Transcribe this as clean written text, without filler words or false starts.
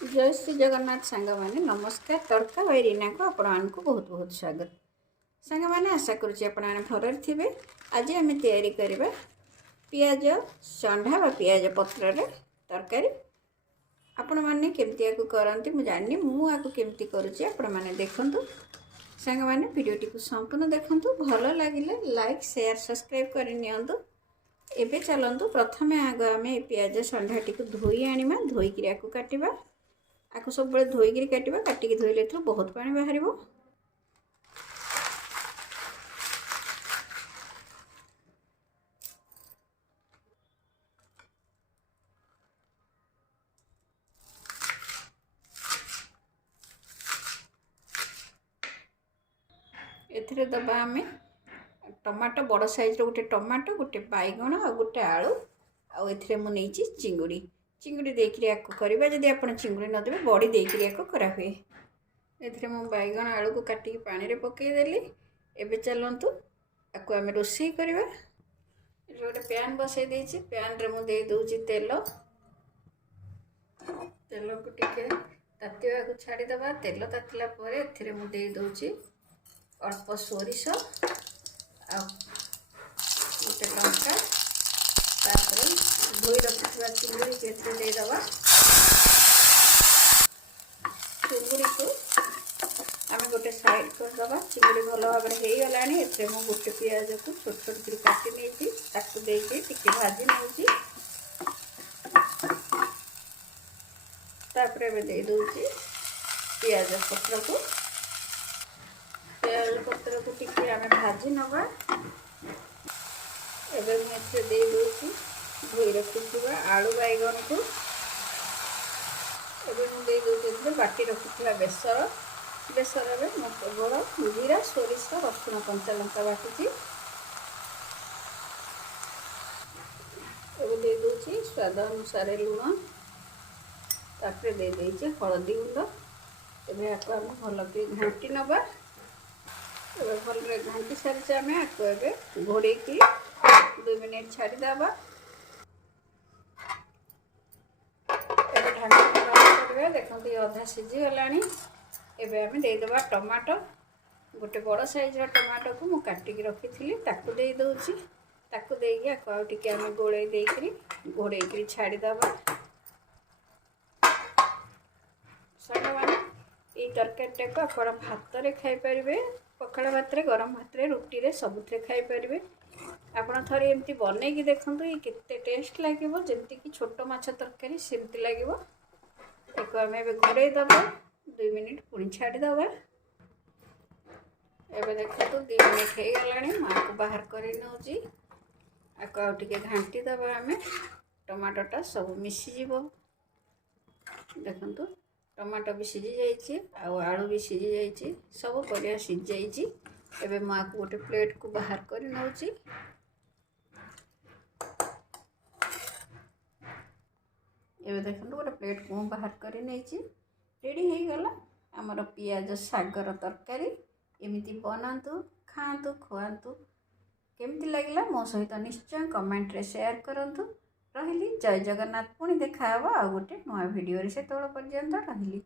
जय श्री जगन्नाथ सांग मैंने नमस्कार तड़का भाई रीना को आपण को बहुत बहुत स्वागत सांग मैंने आशा करुच्ची भर थे। आज आम तैयारी करवा पियाज चंडा बा पियाज पत्र तरकारी आपण मैंने केमती या करती मुझे जानी मुझे केमती करुच्ची आपण मैंने देखु सांग मैंने वीडियोटी को संपूर्ण देखूँ भल लगे लाइक शेयर सब्सक्राइब करनी। एबे चलतु प्रथम आग आम पियाज चंडाटी को धोई आनिमा धोईक काटिबा आपको सब बड़े धोईक काटिबा काटिक धोइले तो बहुत पानी बाहर एथिरे दबा आम टमाटो बड़ साइज गोटे टमाटो गोटे बैगण आ गोटे आलू आउ मुझे चिंगुड़ी चिंगुड़ी देकर या करवा जदि आप चिंगुड़ी नदेवे बड़ी देकर या करा हुए ए बैगण आलू को काटिक पानी पकईदेली। एबे चलतु आपको आम रोषे करवा गोटे पैन बसई देछि पैन रे मु दे दूची तेल तेल को टिके तातिबा को छाड़ी दबा तेल तातिला परे एथिरे मु दे दूची अल्प सोरिष आ गोटे लंका तापर धोई रखा चिंगुड़ी के देदबा चिंगुड़ी को आम गोटे साइड करदबा चिंगुड़ी भल भाव में होगला एम गोटे पियाज को छोट छोट कर काटी नहीं ताकू देके टिके भाजी नौची तापर एबे दे दूची पियाज पत्र को पियाज पत्र को टिके आम भाजी नवा एबे मुझे दे दूची धोई रखुवा आलू बैगन को एबे मुझे दूसरे बाटी रखुवा बेसर बेसर में मो केवल जीरा सोरिष रसुण कंचा लंका बाटुची एबे दे दूची स्वाद अनुसार लुण तापर दे देइचे हळदी गुंड एबे आको हम भल के घांटी नबा एबे भल रे घांटी सारी आम आको एबे घोड़े की 2 मिनट छाड़ी दबा देखो ये अधा सीझी गला एबे आम देदेबा टमाटो गोटे बड़ साइज टमाटो को मु काटिक रखी थी ताकू दे दूची ताकू देकी आको टिके आम गोड़े देकरी घोड़े छाड़ीदबा साग मैंने ये तरकारी को आप भात रे खाई पारे पखाड़ भात रे गरम भात रे रुटी रे सबुथे खाई पारे आपड़ थरे एमती बनईकी देखूँ ये केते टेस्ट लगे जमती कि छोट माछ तरकारी सेमती लगे एक आम घोड़े दबा 2 मिनट पुणी छाड़ीदबा एबे देखो 2 मिनट हो गला माँ को बाहर कर नौची आपको टिके घांटी दबा आम टमाटोटा सब मिसीज देखु टमाटो भी सीझी जाइए आलू भी सीझी जाइए सब परिया सीझी जाइए एबे माँ को गोटे प्लेट को बाहर कर नौची एबे देखो गोटे प्लेट को बाहर कर नहीं रेडी हो गला आमर पियाज सागर तरकारी एमती बनातु खातु खुआतु केमती लगिला मो सहित निश्चय कमेंट रे शेयर करंतु रहिली जय जगन्नाथ पुणी देखा आ गोटे नया वीडियो से तोड़ पर्यंत रहिली।